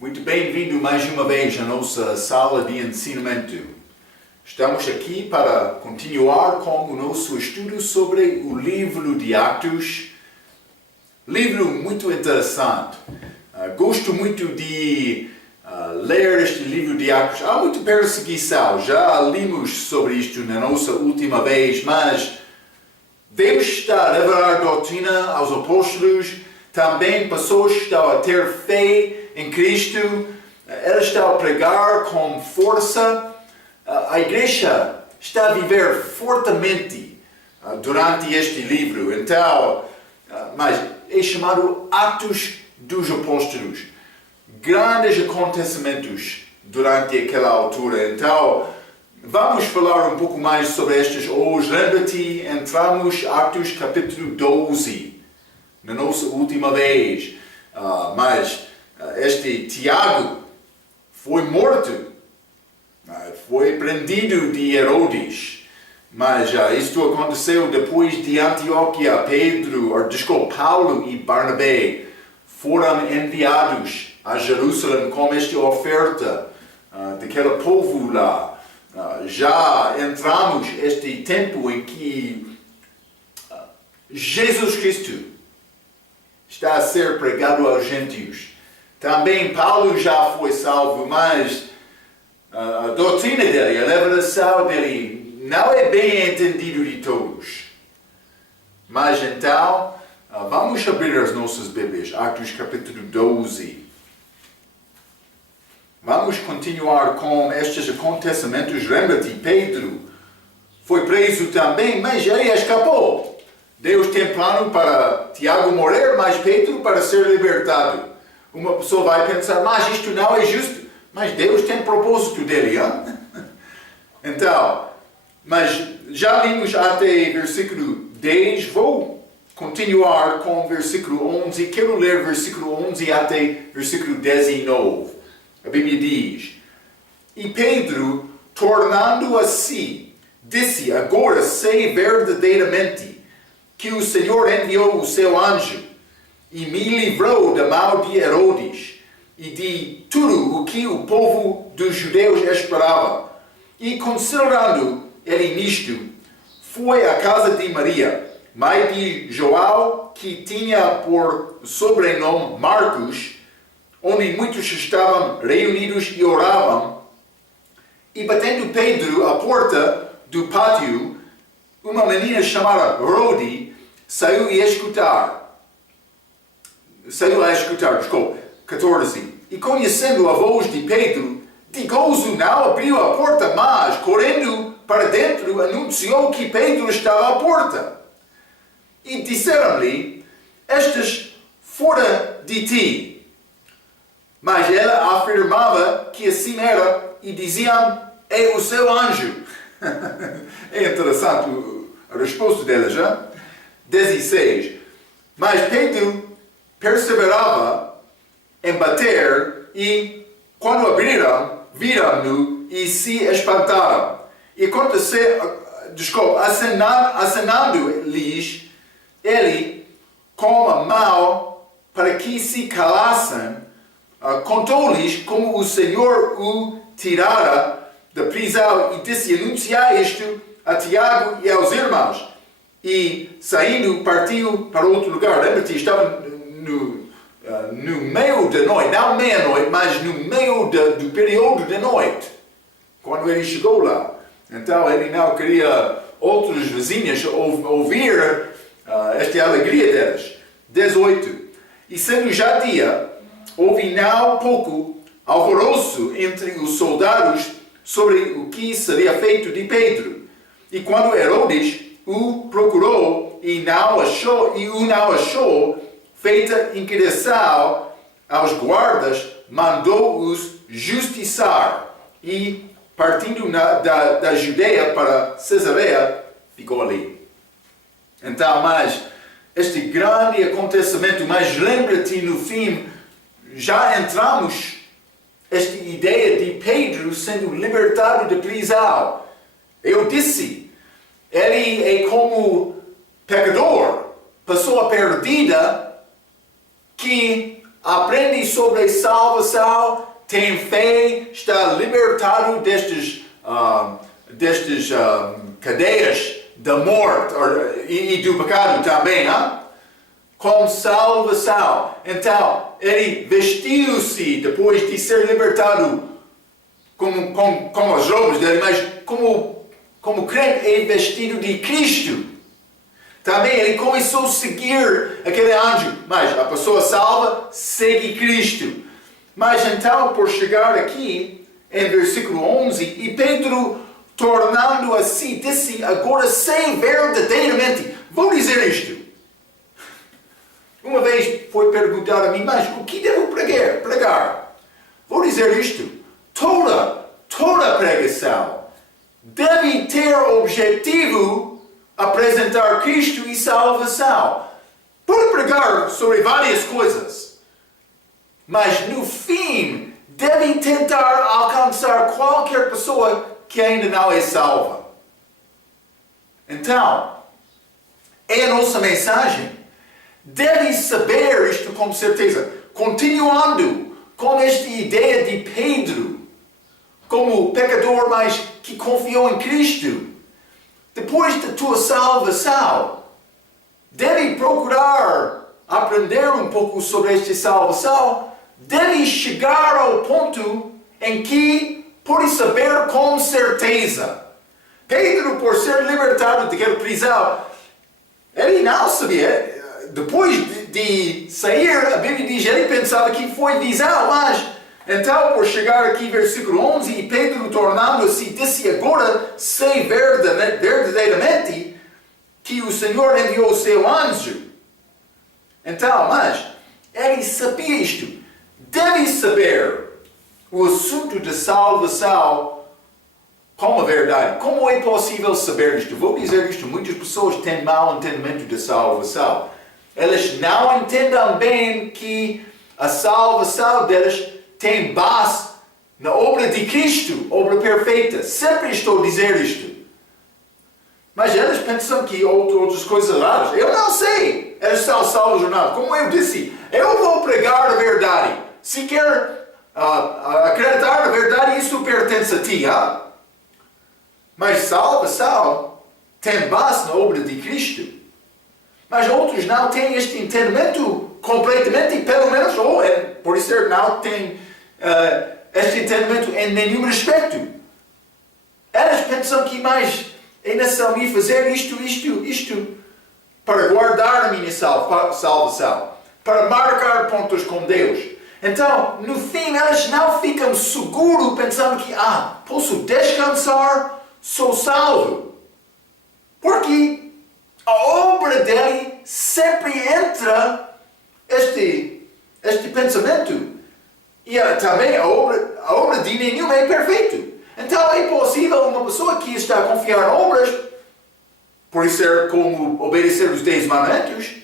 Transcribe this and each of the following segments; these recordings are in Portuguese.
Muito bem-vindo mais uma vez à nossa sala de ensinamento. Estamos aqui para continuar com o nosso estudo sobre o livro de Atos. Livro muito interessante. Gosto muito de ler este livro de Atos. Há muita perseguição, já limos sobre isto na nossa última vez, mas Deus está a revelar doutrina aos apóstolos. Também pessoas estão a ter fé em Cristo. Elas estão a pregar com força. A igreja está a viver fortemente durante este livro. Então, mas é chamado Atos dos Apóstolos. Grandes acontecimentos durante aquela altura. Então, vamos falar um pouco mais sobre estes hoje. Lembra-te, entramos Atos capítulo 12. Na nossa última vez, mas este Tiago foi morto, foi prendido de Herodes, mas isto aconteceu depois de Antioquia. Paulo e Barnabé foram enviados a Jerusalém com esta oferta daquele povo lá. Já entramos este tempo em que Jesus Cristo está a ser pregado aos gentios. Também Paulo já foi salvo, mas a doutrina dele, a revelação dele, não é bem entendido de todos. Mas então, vamos abrir as nossas Bíblias, Atos capítulo 12. Vamos continuar com estes acontecimentos. Lembra-te, Pedro foi preso também, mas ele escapou. Deus tem plano para Tiago morrer, mas Pedro para ser libertado. Uma pessoa vai pensar, mas isto não é justo. Mas Deus tem propósito dele, hein? Então, mas já vimos até versículo 10. Vou continuar com o versículo 11. Quero ler versículo 11 até versículo 19. A Bíblia diz: E Pedro, tornando a si, disse: Agora sei verdadeiramente que o Senhor enviou o seu anjo e me livrou da mão de Herodes e de tudo o que o povo dos judeus esperava. E considerando ele nisto, foi à casa de Maria, mãe de João, que tinha por sobrenome Marcos, onde muitos estavam reunidos e oravam. E batendo Pedro à porta do pátio, uma menina chamada Rode saiu a escutar, 14. E conhecendo a voz de Pedro, de gozo não abriu a porta, mas, correndo para dentro, anunciou que Pedro estava à porta. E disseram-lhe: Estes fora de ti. Mas ela afirmava que assim era, e diziam: É o seu anjo. É interessante a resposta dela já. 16. Mas Pedro perseverava em bater, e quando abriram, viram-no e se espantaram. E aconteceu, acenando-lhes ele com a mão para que se calassem, contou-lhes como o Senhor o tirara da prisão e disse: Anunciai isto a Tiago e aos irmãos. E saindo, partiu para outro lugar. Lembra-te, estava no meio da noite, não meia-noite, mas no meio do período da noite, quando ele chegou lá. Então ele não queria outros vizinhos ouvir esta alegria deles. 18. E sendo já dia, houve não pouco alvoroço entre os soldados sobre o que seria feito de Pedro. E quando Herodes o procurou e o não achou, feita inquirição aos guardas, mandou-os justiçar. E, partindo da Judeia para Cesareia, ficou ali. Então, mas este grande acontecimento, mas lembra-te, no fim, já entramos esta ideia de Pedro sendo libertado da prisão. Eu disse, ele é como pecador, pessoa perdida, que aprende sobre salvação, tem fé, está libertado destas cadeias da morte e do pecado também, hein? Com salvação. Então, ele vestiu-se depois de ser libertado com as roupas dele, mas como crente é vestido de Cristo. Também ele começou a seguir aquele anjo, mas a pessoa salva segue Cristo. Mas então, por chegar aqui, em versículo 11, e Pedro, tornando assim, disse, agora sei verdadeiramente. Vou dizer isto. Uma vez foi perguntado a mim, mas o que devo pregar? Vou dizer isto. Toda pregação deve ter objetivo apresentar Cristo e salvação. Pode pregar sobre várias coisas, mas no fim deve tentar alcançar qualquer pessoa que ainda não é salva. Então, é a nossa mensagem. Deve saber isto com certeza. Continuando com esta ideia de Pedro, como pecador, mas que confiou em Cristo. Depois da tua salvação, deve procurar aprender um pouco sobre esta salvação. Deve chegar ao ponto em que pode saber com certeza. Pedro, por ser libertado daquela prisão, ele não sabia. Depois de sair, a Bíblia diz, ele pensava que foi visão, mas então, por chegar aqui, versículo 11, e Pedro, tornando-se, disse, agora sei verdadeiramente que o Senhor enviou o seu anjo. Então, mas, ele sabia isto. Deve saber o assunto da salvação com a verdade. Como é possível saber isto? Vou dizer isto, muitas pessoas têm mau entendimento da salvação. Elas não entendem bem que a salvação delas tem base na obra de Cristo, obra perfeita. Sempre estou a dizer isto. Mas elas pensam que outras coisas raras. Eu não sei. Elas são salvas ou não. Como eu disse, eu vou pregar a verdade. Se quer acreditar na verdade, isso pertence a ti. Hein? Mas salvação tem base na obra de Cristo. Mas outros não têm este entendimento completamente, pelo menos, ou por isso não têm este entendimento em nenhum aspecto. Elas pensam que mais é necessário fazer isto, para guardar a minha salvação, para marcar pontos com Deus. Então, no fim, elas não ficam seguros pensando que, posso descansar, sou salvo. Porque a obra dele sempre entra este pensamento. E também a obra de nenhum é perfeito. Então é possível uma pessoa que está a confiar em obras, por ser como obedecer os 10 mandamentos,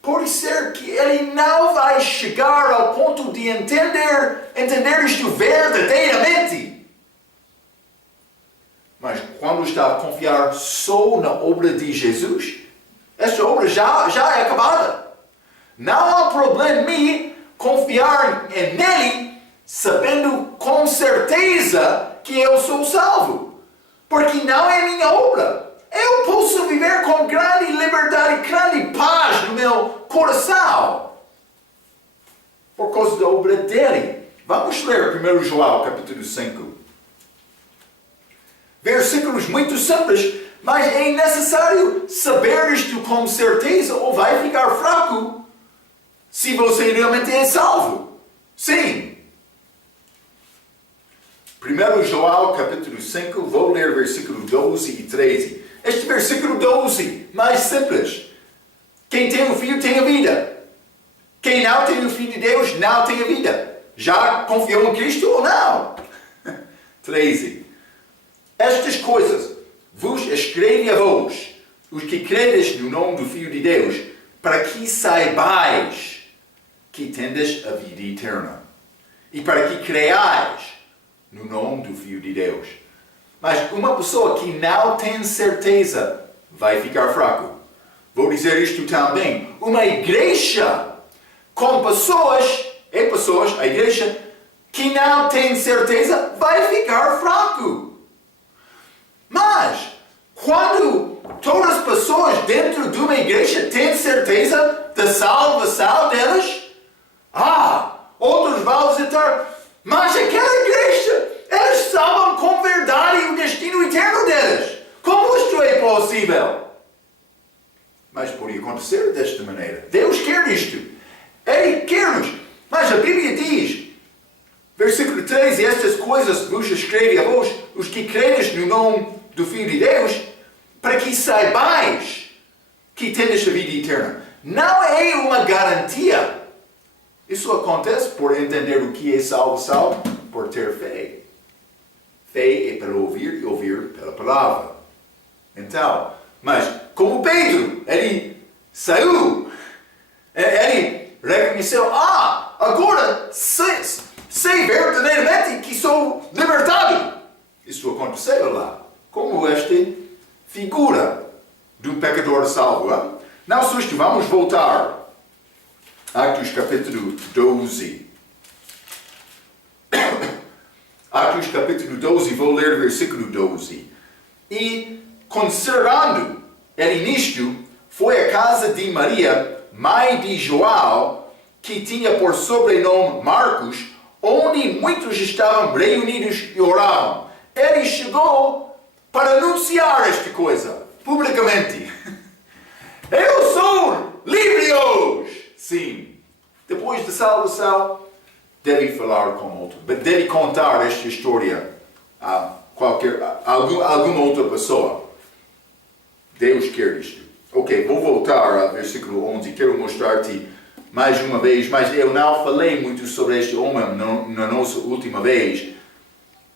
pode ser que ele não vai chegar ao ponto de entender isto verdadeiramente. Mas quando está a confiar só na obra de Jesus, esta obra já é acabada. Não há problema em mim confiar nele, sabendo com certeza que eu sou salvo. Porque não é minha obra. Eu posso viver com grande liberdade, grande paz no meu coração. Por causa da obra dele. Vamos ler 1 João, capítulo 5. Versículos muito simples, mas é necessário saber isto com certeza ou vai ficar fraco se você realmente é salvo. Sim. 1 João capítulo 5, vou ler versículo 12 e 13. Este versículo 12, mais simples. Quem tem o Filho tem a vida. Quem não tem o Filho de Deus não tem a vida. Já confiou em Cristo ou não? 13. Estas coisas vos escreve a vós, os que credes no nome do Filho de Deus, para que saibais que tendes a vida eterna. E para que creais no nome do Filho de Deus. Mas uma pessoa que não tem certeza vai ficar fraco. Vou dizer isto também. Uma igreja com pessoas, a igreja, que não tem certeza, vai ficar fraco. Mas, quando todas as pessoas dentro de uma igreja têm certeza da salvação delas, outros vão dizer, mas aquela igreja, eles sabem com verdade o destino eterno deles. Como isto é possível? Mas pode acontecer desta maneira. Deus quer isto. Ele quer-nos. Mas a Bíblia diz, versículo 13, estas coisas vos escrevo a vós, os que credes no nome do Filho de Deus, para que saibais que tendes a vida eterna. Não é uma garantia. Isso acontece por entender o que é salvação, por ter fé. Fé é para ouvir e ouvir pela palavra. Então, mas como Pedro, ele saiu, ele reconheceu, agora sei verdadeiramente que sou libertado. Isso aconteceu lá, como esta figura de um pecador salvo. Não só isto, vamos voltar. Atos capítulo 12. Atos capítulo 12, vou ler o versículo 12. E, considerando ele nisto, foi a casa de Maria, mãe de João, que tinha por sobrenome Marcos, onde muitos estavam reunidos e oravam. Ele chegou para anunciar esta coisa, publicamente. Eu sou livre hoje! Sim. Depois da salvação, deve falar com outro. Deve contar esta história a alguma outra pessoa. Deus quer isto. Ok, vou voltar ao versículo 11. Quero mostrar-te mais uma vez, mas eu não falei muito sobre este homem na nossa última vez.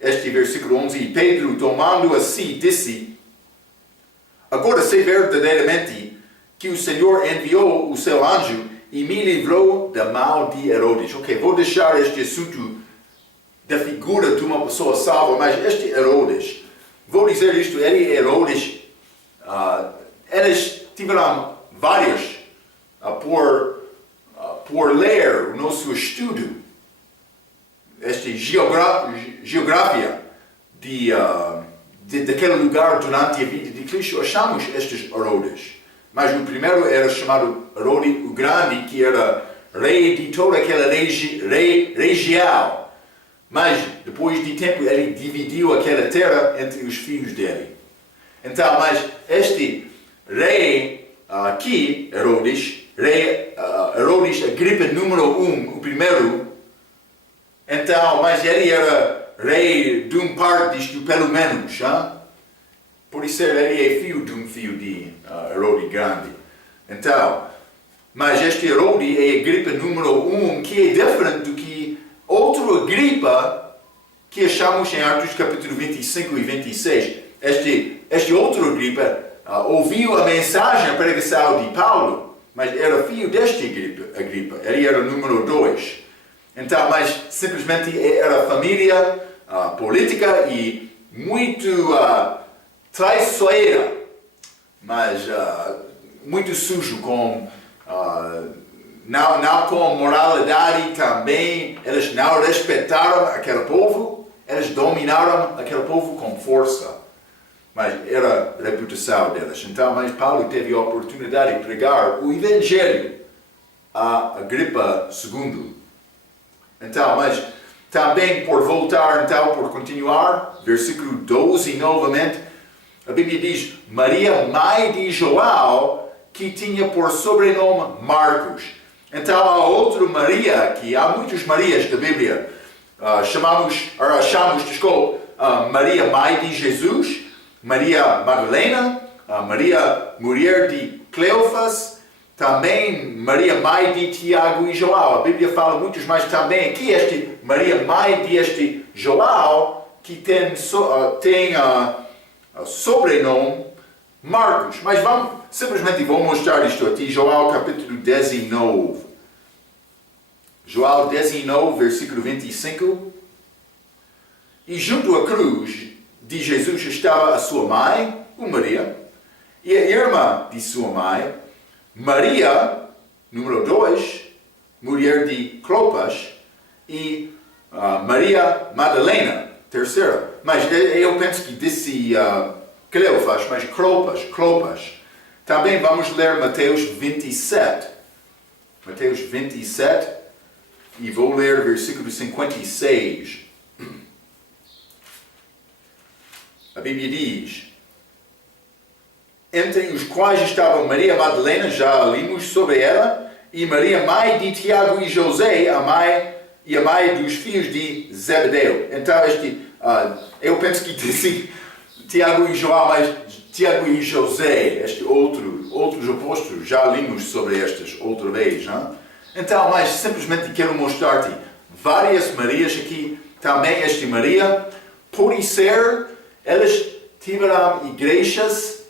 Este versículo 11. E Pedro, tomando a si, disse, agora sei verdadeiramente que o Senhor enviou o seu anjo e me livrou da mão de Herodes. Ok, vou deixar este assunto da figura de uma pessoa salva, mas este Herodes, vou dizer isto, ele e Herodes, eles tiveram várias por ler o nosso estudo, esta geografia daquele lugar durante a vida de Cristo, achamos estes Herodes. Mas o primeiro era chamado Herodes o Grande, que era rei de toda aquela região. Mas, depois de tempo, ele dividiu aquela terra entre os filhos dele. Então, mas este rei aqui, Herodes Agripa número 1, o primeiro, então, mas ele era rei de parte disto, pelo menos, por isso ele é filho de um filho de Herodes Grande. Então, mas este Herodes é Agripa número 1, que é diferente do que outro Agripa que achamos em Atos capítulo 25 e 26. Este outro Agripa ouviu a mensagem, a pregação de Paulo, mas era filho deste Agripa. Ele era o número 2. Então, mas simplesmente era família política e muito traiçoeira, mas muito sujo, não com moralidade também. Eles não respeitaram aquele povo, eles dominaram aquele povo com força. Mas era a reputação deles. Então, mas Paulo teve a oportunidade de pregar o Evangelho a Agripa II. Então, mas também por voltar, então, por continuar, versículo 12 novamente, a Bíblia diz, Maria, mãe de João, que tinha por sobrenome Marcos. Então, há outra Maria aqui, há muitas Marias da Bíblia. Achamos, Maria, mãe de Jesus, Maria Magdalena, Maria, mulher de Cleofas, também Maria, mãe de Tiago e João. A Bíblia fala muitos, mas também aqui Maria, mãe de este João, que tem sobrenome Marcos. Mas simplesmente vou mostrar isto a ti, João capítulo 19. João 19, versículo 25. E junto à cruz de Jesus estava a sua mãe, Maria, e a irmã de sua mãe, Maria, número 2, mulher de Clopas, e Maria Madalena, terceira. Mas eu penso que disse Cleofas, mas Clopas. Também vamos ler Mateus 27. Mateus 27, e vou ler versículo 56. A Bíblia diz: entre os quais estavam Maria Madalena, já lemos sobre ela, e Maria, mãe de Tiago e José, a mãe dos filhos de Zebedeu. Então, eu penso que disse Tiago e João, mas Tiago e José, outros apóstolos, já lemos sobre estes outra vez. Não? Então, mas simplesmente quero mostrar-te várias Marias aqui. Também esta Maria, pode ser, elas tiveram igrejas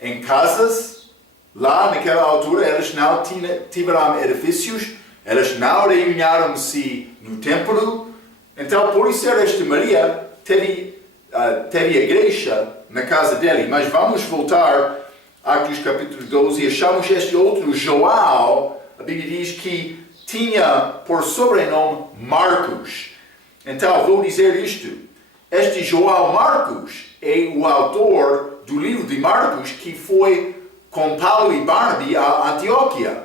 em casas. Lá naquela altura elas não tiveram edifícios, elas não reuniram-se no templo. Então, por isso esta Maria teve a igreja na casa dele. Mas vamos voltar a Atos capítulo 12 e achamos este outro João. A Bíblia diz que tinha por sobrenome Marcos. Então, vou dizer isto. Este João Marcos é o autor do livro de Marcos que foi com Paulo e Barnaby a Antioquia.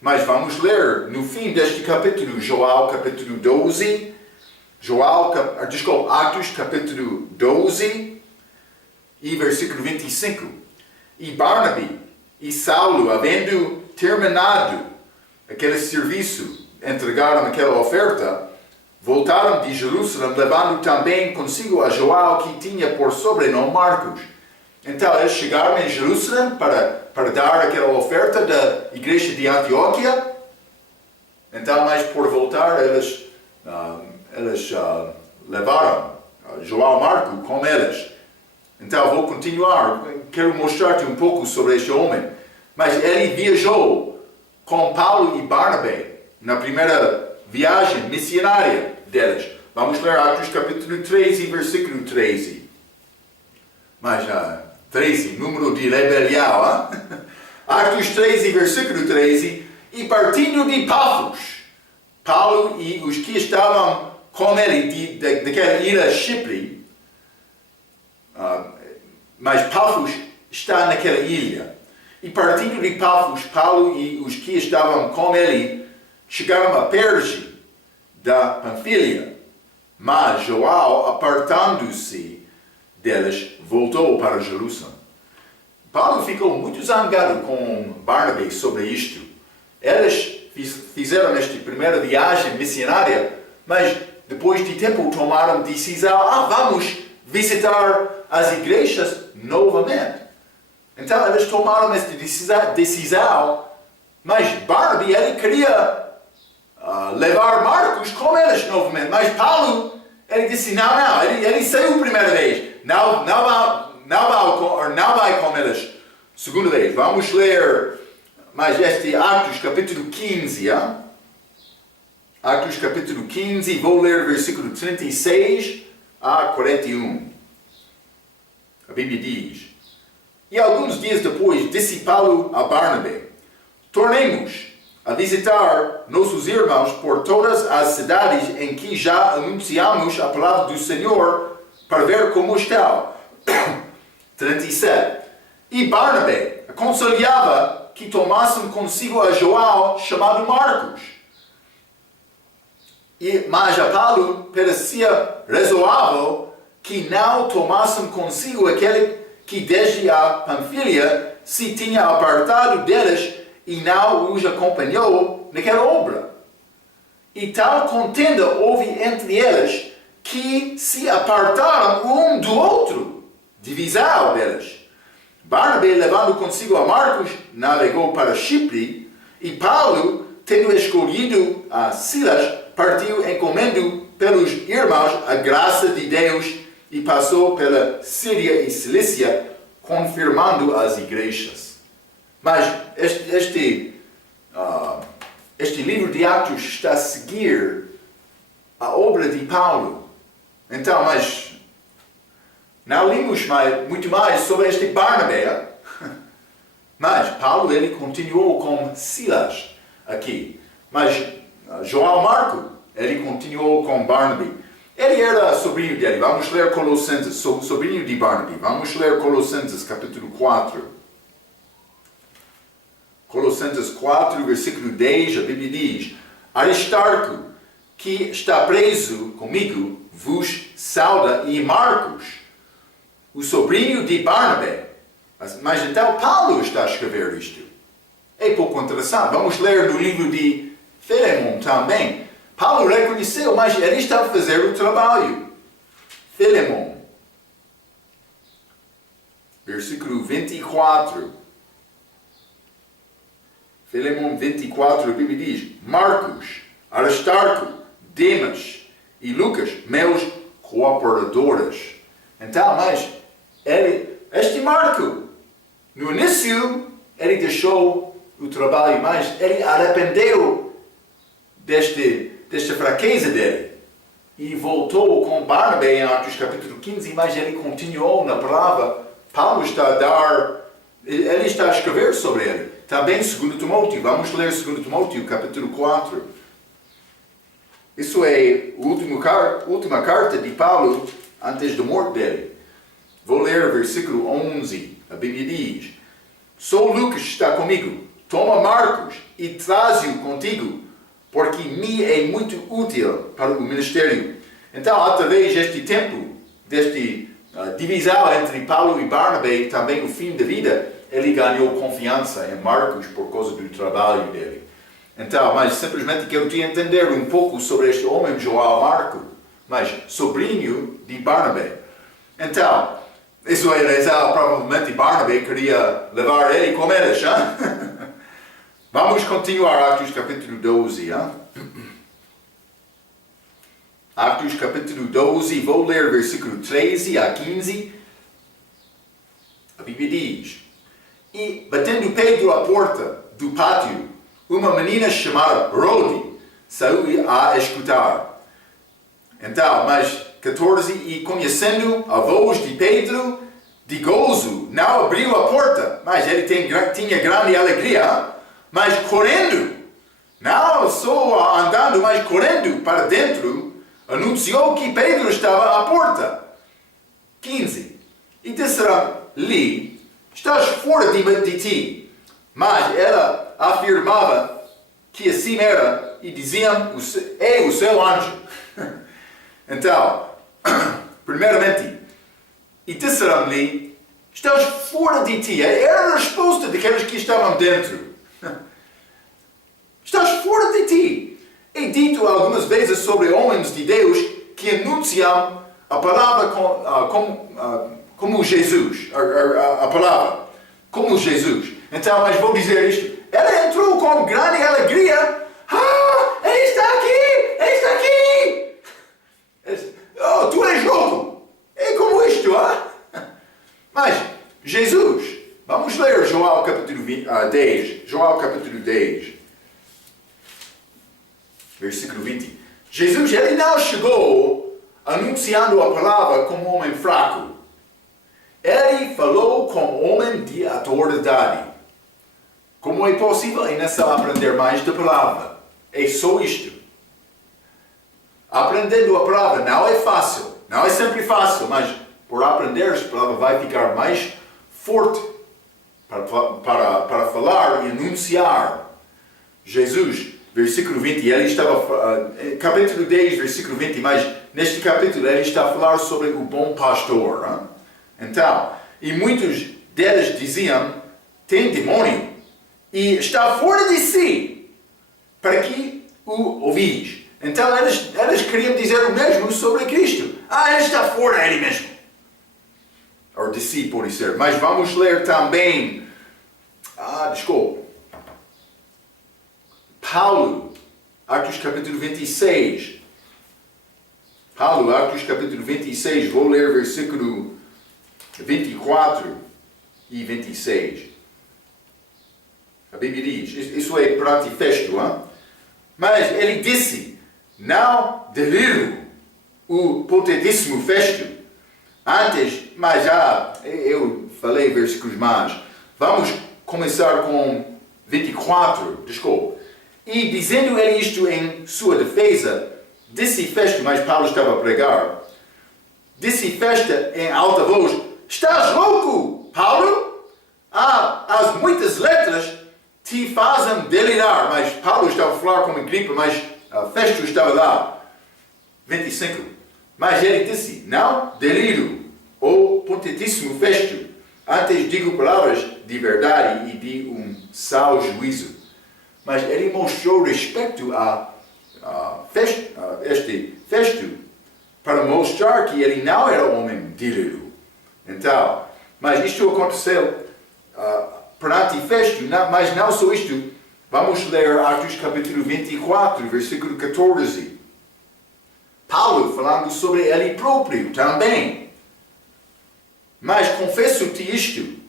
Mas vamos ler no fim deste capítulo, João capítulo 12, Atos capítulo 12 e versículo 25. E Barnaby e Saulo, havendo terminado aquele serviço, entregaram aquela oferta, voltaram de Jerusalém, levando também consigo a João, que tinha por sobrenome Marcos. Então, eles chegaram em Jerusalém para dar aquela oferta da igreja de Antioquia. Então, mas por voltar, eles levaram João Marcos com eles. Então, vou continuar. Quero mostrar-te um pouco sobre este homem. Mas ele viajou com Paulo e Barnabé na primeira viagem missionária deles. Vamos ler Atos capítulo 13, versículo 13. Mas 13, número de rebelião. Atos 13, versículo 13. E partindo de Pafos, Paulo e os que estavam com ele daquela ilha Chipre, mas Pafos está naquela ilha. E partindo de Pafos, Paulo e os que estavam com ele chegaram a Perge da Panfilha. Mas João, apartando-se deles, voltou para Jerusalém. Paulo ficou muito zangado com Barnabé sobre isto. Eles fizeram esta primeira viagem missionária, mas depois de tempo tomaram decisão, vamos visitar as igrejas novamente. Então eles tomaram esta decisão, mas Barnabé ele queria levar Marcos com eles novamente. Mas Paulo, ele disse, não, ele saiu a primeira vez. Não vai com eles segunda vez. Vamos ler mais este Atos capítulo 15. Atos capítulo 15, vou ler versículo 36 a 41. A Bíblia diz: E alguns dias depois disse Paulo a Barnabé: tornemos a visitar nossos irmãos por todas as cidades em que já anunciamos a palavra do Senhor, para ver como estão. 37. E Barnabé aconselhava que tomassem consigo a João, chamado Marcos. Mas a Paulo parecia razoável que não tomassem consigo aquele que desde a Panfilha se tinha apartado deles e não os acompanhou naquela obra. E tal contenda houve entre eles que se apartaram um do outro, divisão deles. Barnabé, levando consigo a Marcos, navegou para Chipre, e Paulo, tendo escolhido a Silas, partiu encomendando pelos irmãos a graça de Deus e passou pela Síria e Cilícia, confirmando as igrejas. Mas este livro de Atos está a seguir a obra de Paulo. Então, mas não lemos muito mais sobre este Barnabé. Mas Paulo ele continuou com Silas aqui. Mas João Marco, ele continuou com Barnaby. Ele era sobrinho dele. Vamos ler Colossenses, sobrinho de Barnaby. Vamos ler Colossenses, capítulo 4. Colossenses 4, versículo 10, a Bíblia diz: Aristarco, que está preso comigo, vos sauda, e Marcos, o sobrinho de Barnabé. Mas então Paulo está a escrever isto. É pouco interessante. Vamos ler no livro de Filemon também. Paulo reconheceu, mas ele está a fazer o trabalho. Filemon, versículo 24. Filemon 24, a Bíblia diz: Marcos, Aristarco, Demas e Lucas, meus cooperadores. Então, mas este Marco, no início, ele deixou o trabalho, mas ele arrependeu desta fraqueza dele e voltou com Barnabé em Atos capítulo 15, mas ele continuou na palavra. Paulo ele está a escrever sobre ele. Também 2 Timóteo, vamos ler 2 Timóteo capítulo 4. Isso é a última carta de Paulo antes da morte dele. Vou ler versículo 11. A Bíblia diz: Sou Lucas está comigo. Toma Marcos e traze-o contigo, porque me é muito útil para o ministério. Então, através deste tempo, desta divisão entre Paulo e Barnabé, também no fim da vida, ele ganhou confiança em Marcos por causa do trabalho dele. Então, mas simplesmente quero te entender um pouco sobre este homem, João Marco, mas sobrinho de Barnabé. Então, isso é razão, provavelmente Barnabé queria levar ele com eles, hein? Vamos continuar Atos capítulo 12, hein? Atos capítulo 12, vou ler versículo 13 a 15. A Bíblia diz: E batendo Pedro à porta do pátio, uma menina chamada Rode saiu a escutar. Então, mas 14, e conhecendo a voz de Pedro, de gozo, não abriu a porta, mas ele tinha grande alegria, mas correndo, não só andando, mas correndo para dentro, anunciou que Pedro estava à porta. 15. E disseram-lhe: Estás fora de ti. Mas ela afirmava que assim era, e diziam: É o seu anjo. Então, primeiramente, e disseram-lhe: Estás fora de ti. Era a resposta daqueles que estavam dentro. Estás fora de ti. É dito algumas vezes sobre homens de Deus que anunciam a palavra como Jesus. A palavra como Jesus. Então, mas vou dizer isto. Ela entrou com grande alegria. Ele está aqui! Ele está aqui! Oh, tu és louco! É como isto, Mas, Jesus, vamos ler João capítulo 10. João capítulo 10. Versículo 20. Jesus, ele não chegou anunciando a palavra como homem fraco. Ele falou como homem de autoridade. Como é possível? É necessário aprender mais da palavra. É só isto. Aprendendo a palavra não é fácil. Não é sempre fácil, mas por aprender a palavra vai ficar mais forte para falar e anunciar. Jesus, versículo 20, ele estava, capítulo 10, versículo 20, mas neste capítulo ele está a falar sobre o bom pastor. Hein? Então, e muitos deles diziam: tem demônio e está fora de si, para que o ouvis. Então eles queriam dizer o mesmo sobre Cristo. Ele está fora ele mesmo. Ou de si, pode ser. Mas vamos ler também. Desculpa. Paulo, Atos capítulo 26. Paulo, Atos capítulo 26. Vou ler versículo 24 e 26. A Bíblia diz, isso é pratifesto, hein? Mas ele disse: não deliro o potentíssimo festo. Antes, mas já eu falei versículos mais. Vamos começar com 24, desculpa. E dizendo ele isto em sua defesa, disse Festo, mas Paulo estava a pregar, disse Festo em alta voz: estás louco, Paulo? As muitas letras te fazem delirar. Mas Paulo estava a falar com uma gripe, mas Festo estava lá. 25. Mas ele disse: não deliro, ó potentíssimo Festo. Antes digo palavras de verdade e de um são juízo. Mas ele mostrou respeito a este Festo para mostrar que ele não era homem delírio. Então, mas isto aconteceu perante Festo, mas não só isto. Vamos ler Atos capítulo 24, versículo 14. Paulo falando sobre ele próprio também. Mas confesso-te isto,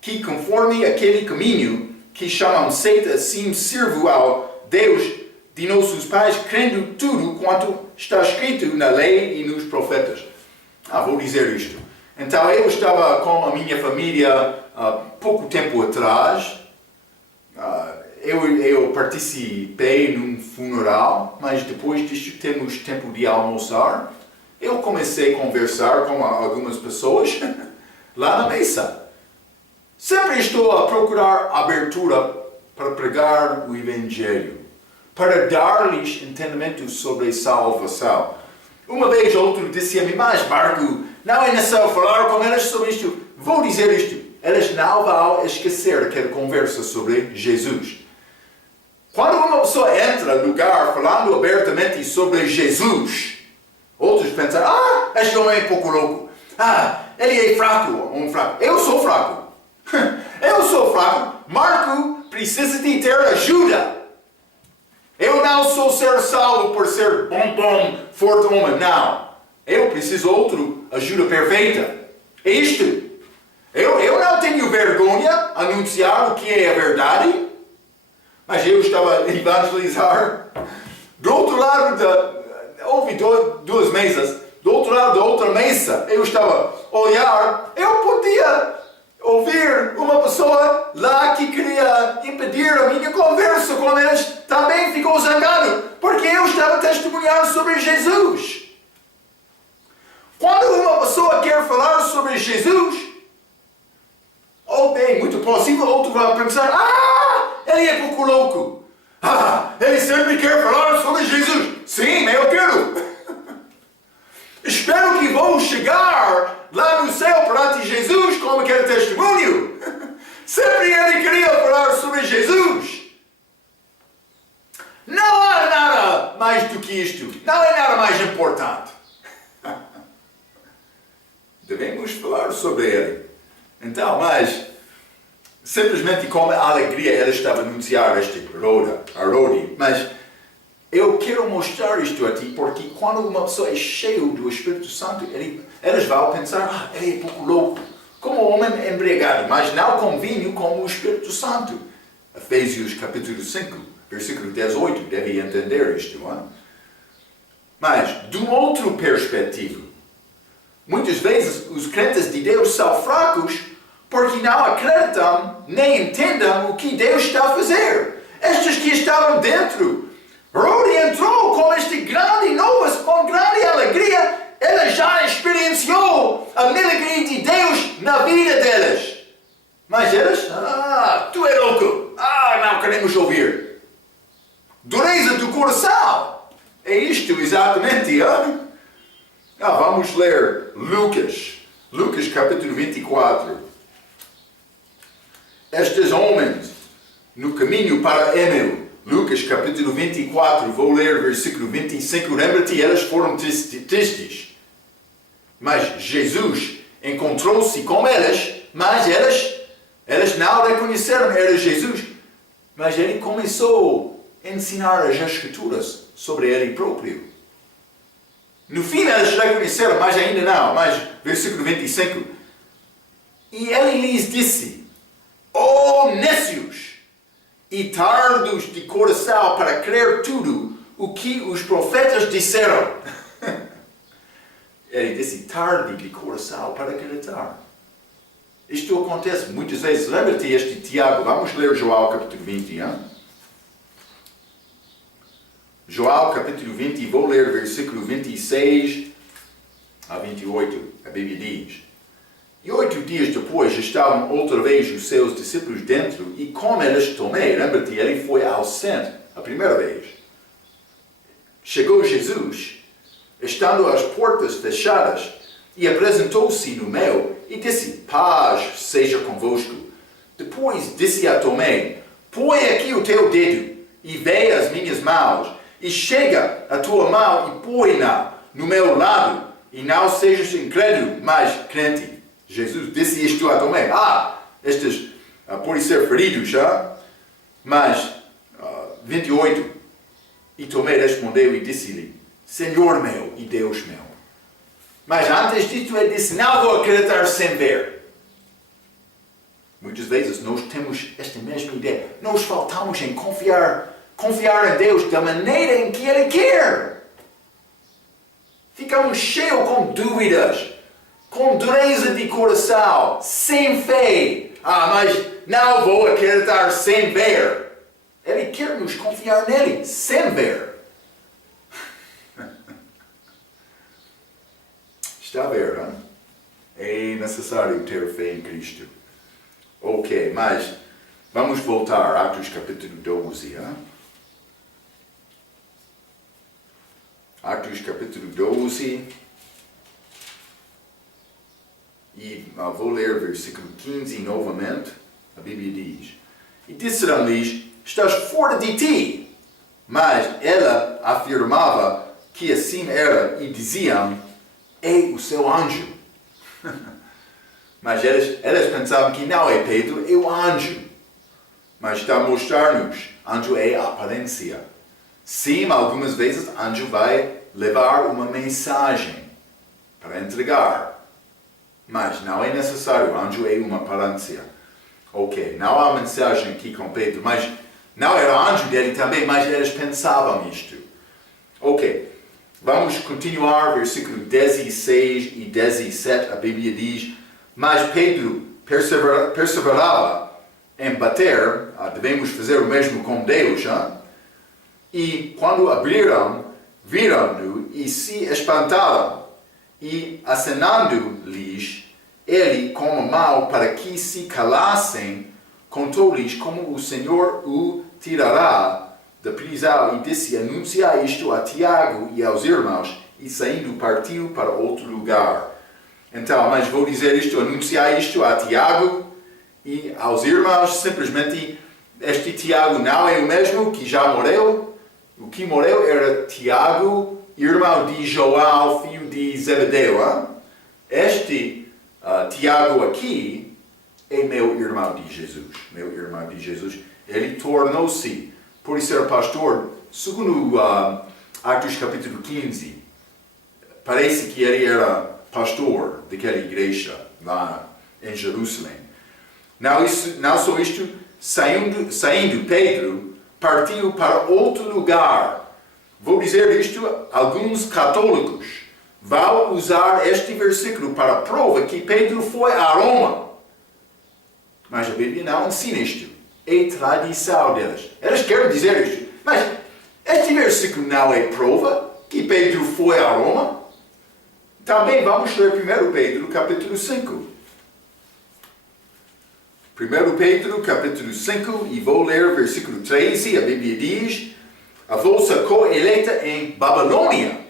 que conforme aquele caminho que chamam seita, assim sirvo ao Deus de nossos pais, crendo tudo quanto está escrito na lei e nos profetas. Vou dizer isto. Então eu estava com a minha família há pouco tempo atrás. Eu participei num funeral, mas depois disto temos tempo de almoçar. Eu comecei a conversar com algumas pessoas lá na mesa. Sempre estou a procurar abertura para pregar o Evangelho, para dar-lhes entendimento sobre salvação. Uma vez outro disse a mim: mas Marco, não é necessário falar com eles sobre isto. Vou dizer isto: eles não vão esquecer aquela conversa sobre Jesus. Quando uma pessoa entra no lugar falando abertamente sobre Jesus, outros pensam: este homem é um pouco louco. Ele é fraco, um fraco. Eu sou fraco. Eu sou fraco. Marco precisa de ter ajuda. Eu não sou ser salvo por ser bom, forte homem. Não. Eu preciso de outra ajuda perfeita. É isto. Eu não tenho vergonha de anunciar o que é a verdade. Mas eu estava a evangelizar. Do outro lado, houve duas mesas. Do outro lado da outra mesa, eu estava a olhar. Eu podia ouvir uma pessoa lá que queria impedir a minha conversa com eles. Também ficou zangado, porque eu estava a testemunhar sobre Jesus. Quando uma pessoa quer falar sobre Jesus, ou bem, muito possível, outro vai pensar: ele é pouco louco. Ele sempre quer falar sobre Jesus. Sim, eu quero. Espero que vou chegar lá no céu perante Jesus como aquele testemunho. Sempre ele queria falar sobre Jesus. Não há nada mais do que isto. Não é nada mais importante. Devemos falar sobre ele. Então, mas simplesmente com alegria ele estava a anunciar este Rodi. Mas eu quero mostrar isto a ti, porque quando uma pessoa é cheia do Espírito Santo, eles vão pensar: ele é pouco louco, como homem embriagado, mas não com vinho, como o Espírito Santo. Efésios capítulo 5, versículo 18, deve entender isto, não é? Mas, de uma outra perspectiva, muitas vezes os crentes de Deus são fracos porque não acreditam nem entendem o que Deus está a fazer. Estes que estavam dentro, Rodi entrou com este grande novas, com grande alegria. Ele já experienciou a milagre de Deus na vida deles. Mas eles: tu é louco. Não queremos ouvir. Dureza do coração. É isto exatamente. Vamos ler Lucas capítulo 24. Estes homens no caminho para Emeu. Lucas capítulo 24, vou ler versículo 25. Lembra-te, eles foram tristes. Mas Jesus encontrou-se com eles, mas eles não reconheceram que era Jesus. Mas ele começou a ensinar as Escrituras sobre ele próprio. No fim eles reconheceram, mas ainda não. Mas versículo 25. E ele lhes disse: nécios e tardos de coração para crer tudo o que os profetas disseram. Ele disse: tarde de coração para acreditar. Isto acontece muitas vezes. Lembra-te este Tiago. Vamos ler João capítulo 20. João capítulo 20, vou ler versículo 26 a 28. A Bíblia diz: E 8 dias depois estavam outra vez os seus discípulos dentro, e com eles Tomé. Lembra-te, ele foi ausente a primeira vez. Chegou Jesus, estando as portas fechadas, e apresentou-se no meio, e disse: Paz seja convosco. Depois disse a Tomé: Põe aqui o teu dedo, e vê as minhas mãos, e chega a tua mão e põe-na no meu lado, e não sejas incrédulo, mas crente. Jesus disse isto a Tomé. Estes podem ser feridos, mas 28. E Tomé respondeu e disse-lhe: Senhor meu e Deus meu. Mas antes disso ele disse: Não vou acreditar sem ver. Muitas vezes nós temos esta mesma ideia. Nós faltamos em confiar em Deus da maneira em que Ele quer. Ficamos cheios com dúvidas, com dureza de coração, sem fé. Mas não vou acreditar sem ver. Ele quer nos confiar nele, sem ver. Está a ver, hein? É necessário ter fé em Cristo. Ok, mas vamos voltar a Atos capítulo 12. Hein? Atos capítulo 12. E vou ler versículo 15 novamente. A Bíblia diz: E disseram-lhes: Estás fora de ti. Mas ela afirmava que assim era, e diziam: É o seu anjo. Mas eles pensavam que não é Pedro, é o anjo. Mas está a mostrar-nos: anjo é a aparência. Sim, algumas vezes anjo vai levar uma mensagem para entregar. Mas não é necessário, anjo é uma aparência. Ok, não há mensagem aqui com Pedro, mas não era anjo dele também, mas eles pensavam isto. Ok, vamos continuar, versículo 16 e 17, a Bíblia diz: Mas Pedro perseverava em bater, devemos fazer o mesmo com Deus, e quando abriram, viram-no e se espantaram, e acenando-lhes, ele, com a mão para que se calassem, contou-lhes como o Senhor o tirará da prisão, e disse: Anuncia isto a Tiago e aos irmãos, e saindo partiu para outro lugar. Então, mas vou dizer isto, anunciar isto a Tiago e aos irmãos, simplesmente este Tiago não é o mesmo que já morreu. O que morreu era Tiago, irmão de João, filho de Zebedeu. Este Tiago aqui é meu irmão de Jesus. Meu irmão de Jesus. Ele tornou-se, por ser pastor, segundo Atos capítulo 15, parece que ele era pastor daquela igreja lá em Jerusalém. Não só isto, saindo Pedro, partiu para outro lugar. Vou dizer isto: alguns católicos vão usar este versículo para prova que Pedro foi a Roma. Mas a Bíblia não ensina isto. É tradição deles. Eles querem dizer isto. Mas este versículo não é prova que Pedro foi a Roma. Também vamos ler 1 Pedro capítulo 5. 1 Pedro capítulo 5, e vou ler versículo 13, a Bíblia diz: A vossa co-eleita em Babilônia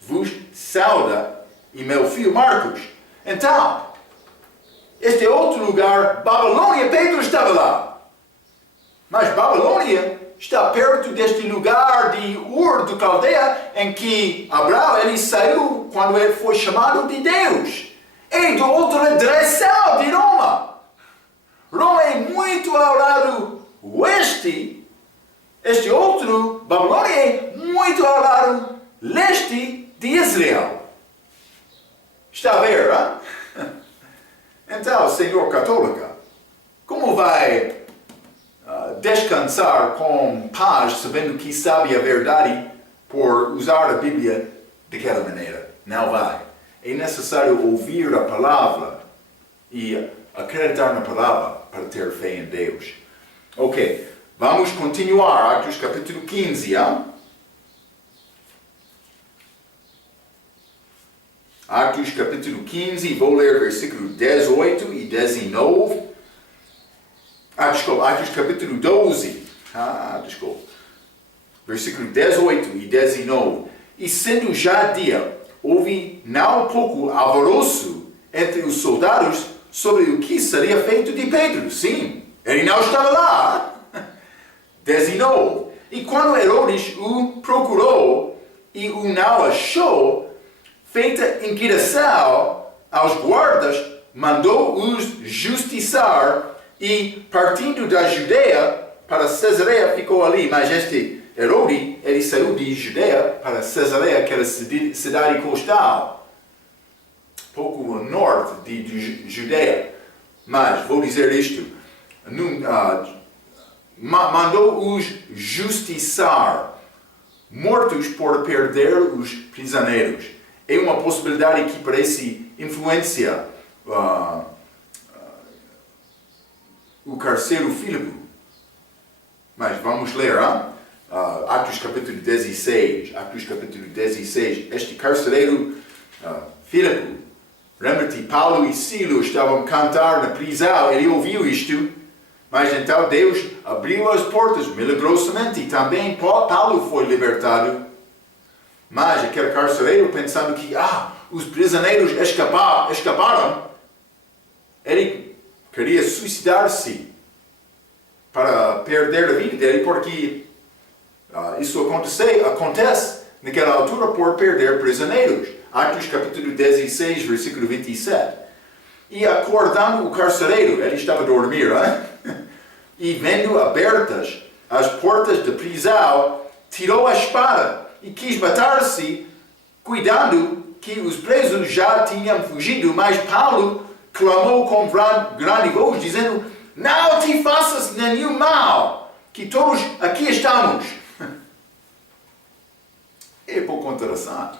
vos sauda, e meu filho Marcos. Então, este é outro lugar. Babilônia, Pedro estava lá. Mas Babilônia está perto deste lugar de Ur do Caldeia, em que Abraão ele saiu quando ele foi chamado de Deus. É do outra direção de Roma. Roma é muito ao lado oeste. Este outro, Babilônia, é muito ao lado leste de Israel. Está a ver, hein? Então, Senhor Católica, como vai descansar com paz, sabendo que sabe a verdade por usar a Bíblia daquela maneira? Não vai. É necessário ouvir a palavra e acreditar na palavra para ter fé em Deus. Ok, vamos continuar, Atos capítulo 15. Atos capítulo 15, vou ler versículo 18 e 19. Atos capítulo 12. Versículo 18 e 19. E sendo já dia, houve não pouco alvoroço entre os soldados sobre o que seria feito de Pedro. Sim, ele não estava lá. 19. E quando Herodes o procurou e o não achou, feita inquirição aos guardas, mandou-os justiçar e, partindo da Judeia para Cesareia, ficou ali. Mas este Herodes, ele saiu de Judeia para Cesareia, que era cidade costal, pouco ao norte de Judeia. Mas, vou dizer isto, mandou-os justiçar, mortos por perder os prisioneiros. É uma possibilidade que parece influencia o carcereiro Filipe. Mas vamos ler, Atos capítulo 16. Atos capítulo 16. Este carcereiro Filipe, lembra-te, Paulo e Silas estavam a cantar na prisão, ele ouviu isto, mas então Deus abriu as portas milagrosamente e também Paulo foi libertado. Mas aquele carcereiro, pensando que os prisioneiros escaparam, ele queria suicidar-se para perder a vida dele, porque isso acontece naquela altura por perder prisioneiros. Atos capítulo 16, versículo 27. E acordando o carcereiro, ele estava a dormir, e vendo abertas as portas da prisão, tirou a espada e quis matar-se, cuidando que os presos já tinham fugido. Mas Paulo clamou com grande voz, dizendo: não te faças nenhum mal, que todos aqui estamos. É pouco interessante.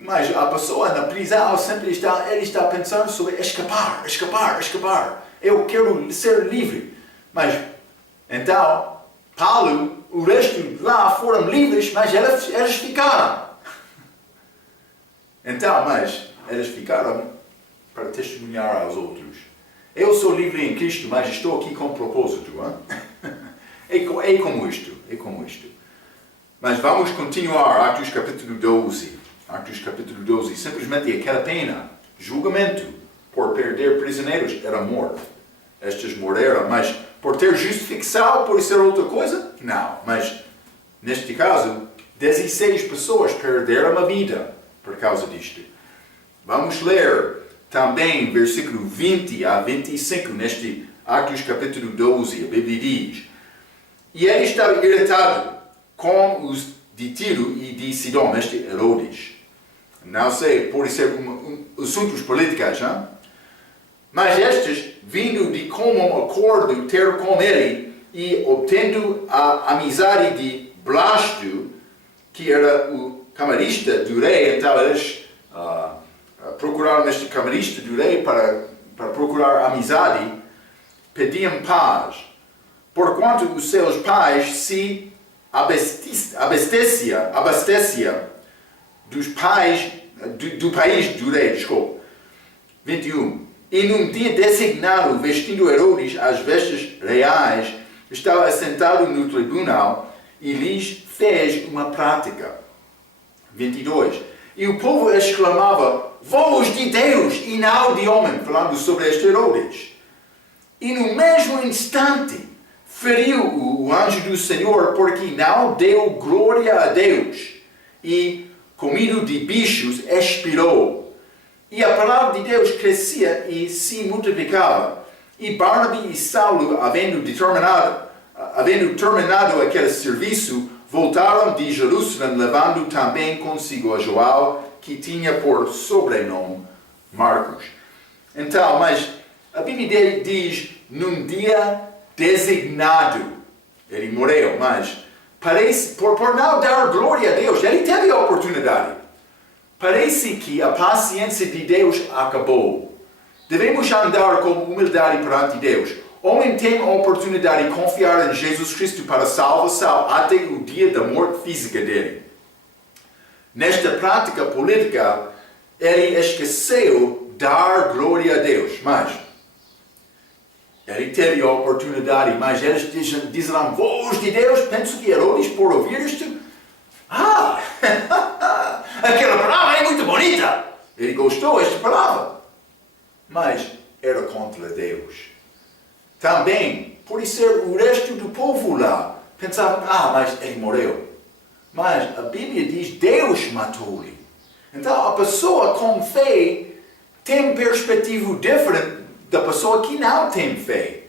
Mas a pessoa na prisão sempre está pensando sobre escapar. Eu quero ser livre. Mas, então, Paulo, o resto lá foram livres, mas eles ficaram. Então, mas eles ficaram para testemunhar aos outros. Eu sou livre em Cristo, mas estou aqui com propósito. É como isto. Mas vamos continuar, Atos capítulo 12. Atos capítulo 12. Simplesmente aquela pena, julgamento, por perder prisioneiros, era morte. Estes morreram, mas por ter justificação, por ser outra coisa? Não. Mas, neste caso, 16 pessoas perderam a vida por causa disto. Vamos ler também versículo 20 a 25, neste Atos capítulo 12, a Bíblia diz: e ele estava irritado com os de Tiro e de Sidom, este Herodes. Não sei, pode ser assuntos políticos, mas estes, vindo de comum acordo ter com ele e obtendo a amizade de Blasto, que era o camarista do rei, então eles procuraram este camarista do rei para procurar amizade, pediam paz, porquanto os seus pais se abasteciam do país do rei. 21. E num dia designado, vestindo Herodes as vestes reais, estava assentado no tribunal e lhes fez uma prática. 22. E o povo exclamava: voz de Deus e não de homem, falando sobre este Herodes. E no mesmo instante feriu o anjo do Senhor, porque não deu glória a Deus, e, comido de bichos, expirou. E a palavra de Deus crescia e se multiplicava. E Barnabé e Saulo, havendo terminado aquele serviço, voltaram de Jerusalém, levando também consigo a João, que tinha por sobrenome Marcos. Então, mas a Bíblia diz, num dia designado, ele morreu, mas parece, por não dar glória a Deus, ele teve a oportunidade. Parece que a paciência de Deus acabou. Devemos andar com humildade perante Deus. Homem tem a oportunidade de confiar em Jesus Cristo para a salvação até o dia da morte física dele. Nesta prática política, ele esqueceu dar glória a Deus. Mas ele teve a oportunidade, mas eles dizem a voz de Deus. Penso que Herodes, por ouvir isto, aquela palavra é muito bonita. Ele gostou desta palavra. Mas era contra Deus. Também, por ser o resto do povo lá, pensava, mas ele morreu. Mas a Bíblia diz, Deus matou-lhe. Então, a pessoa com fé tem perspectiva diferente da pessoa que não tem fé.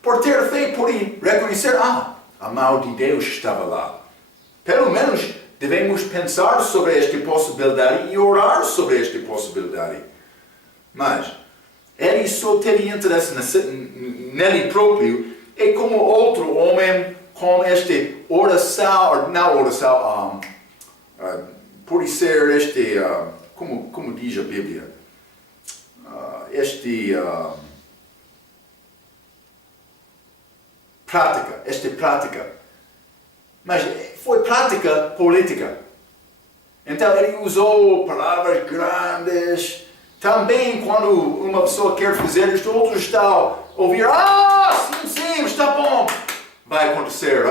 Por ter fé, pode reconhecer, a mão de Deus estava lá. Pelo menos, devemos pensar sobre esta possibilidade e orar sobre esta possibilidade. Mas, ele só teve interesse nele próprio, e como outro homem com esta oração, não oração, pode ser este, como diz a Bíblia, prática. Mas foi prática política. Então ele usou palavras grandes. Também quando uma pessoa quer fazer isto, outros estão a ouvir, sim, está bom. Vai acontecer,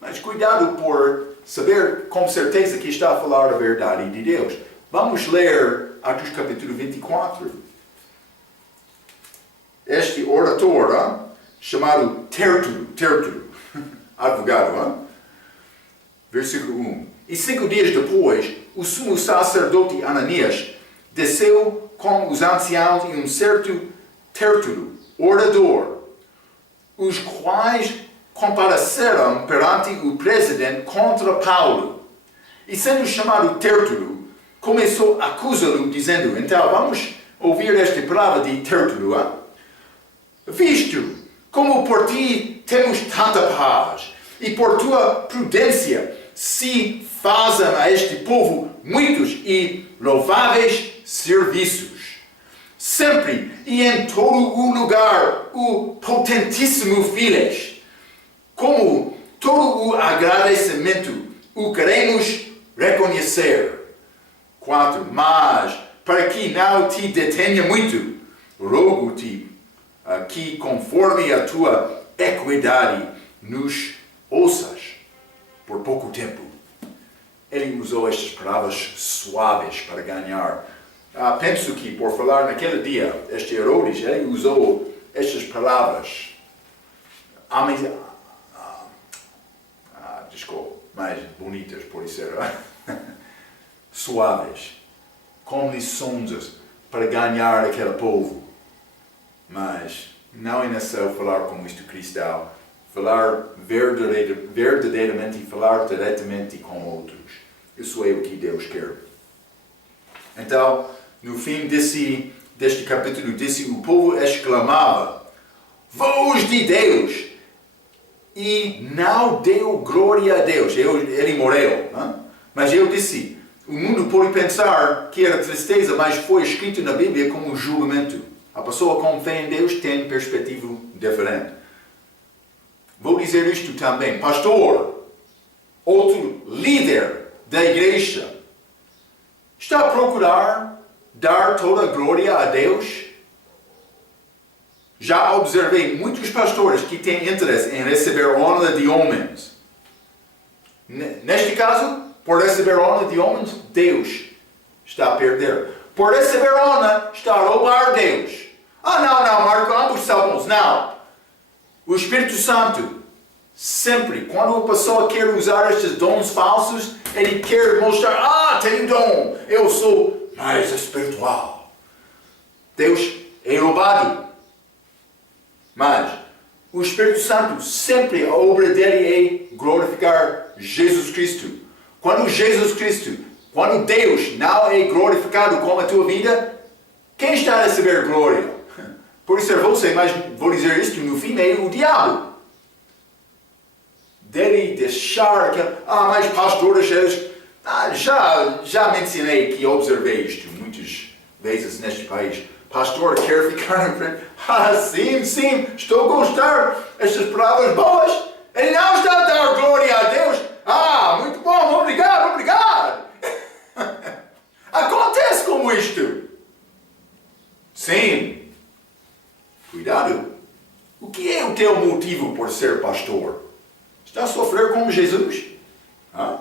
Mas cuidado por saber com certeza que está a falar a verdade de Deus. Vamos ler Atos capítulo 24. Este orator, chamado Tértulo, advogado, versículo 1. E 5 dias depois, o sumo sacerdote Ananias desceu com os anciãos e um certo Tértulo, orador, os quais compareceram perante o presidente contra Paulo. E sendo chamado Tértulo, começou a acusá-lo, dizendo, então vamos ouvir esta palavra de Tértulo. Visto como por ti temos tanta paz, e por tua prudência se fazem a este povo muitos e louváveis serviços. Sempre e em todo o lugar o potentíssimo files, como todo o agradecimento o queremos reconhecer. 4. Mas, para que não te detenha muito, rogo-te que, conforme a tua equidade, nos ouças por pouco tempo. Ele usou estas palavras suaves para ganhar. Penso que, por falar naquele dia, este Herodes, ele usou estas palavras mais bonitas, por ser suaves, como lições para ganhar aquele povo. Mas não é necessário falar como isto cristão, falar verdadeiramente e falar diretamente com outros. Isso é o que Deus quer. Então, no fim deste capítulo, o povo exclamava, voz de Deus, e não deu glória a Deus. Ele morreu. Mas eu disse, o mundo pode pensar que era tristeza, mas foi escrito na Bíblia como um julgamento. A pessoa com fé em Deus tem perspectiva diferente. Vou dizer isto também. Pastor, outro líder da igreja, está a procurar dar toda a glória a Deus? Já observei muitos pastores que têm interesse em receber honra de homens. Neste caso, por receber honra de homens, Deus está a perder. Por receber honra, está a roubar Deus. Não, Marco, ambos são bons. Não. O Espírito Santo, sempre, quando uma pessoa quer usar estes dons falsos, ele quer mostrar, tenho dom, eu sou mais espiritual. Deus é roubado. Mas o Espírito Santo, sempre a obra dele é glorificar Jesus Cristo. Quando Deus não é glorificado com a tua vida, quem está a receber glória? Pode ser você, mas vou dizer isto, no fim é o diabo. Deve deixar aquele, mas pastores, eles, já mencionei que observei isto muitas vezes neste país. Pastor quer ficar na frente. Sim, estou a gostar estas palavras boas. Ele não está a dar glória a Deus. Muito bom, obrigado. tudo isto? Sim. Cuidado. O que é o teu motivo por ser pastor? Está a sofrer como Jesus? Hã?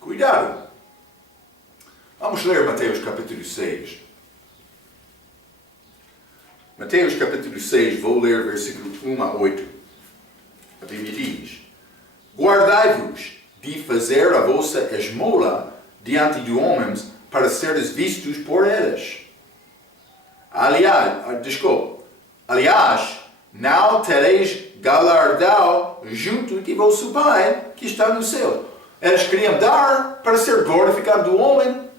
Cuidado. Vamos ler Mateus capítulo 6. Mateus capítulo 6, vou ler versículo 1 a 8. A Bíblia diz: Guardai-vos de fazer a vossa esmola diante de homens para seres vistos por eles. Aliás, não tereis galardão junto de vosso Pai que está no céu. Eles queriam dar para ser glorificado do homem.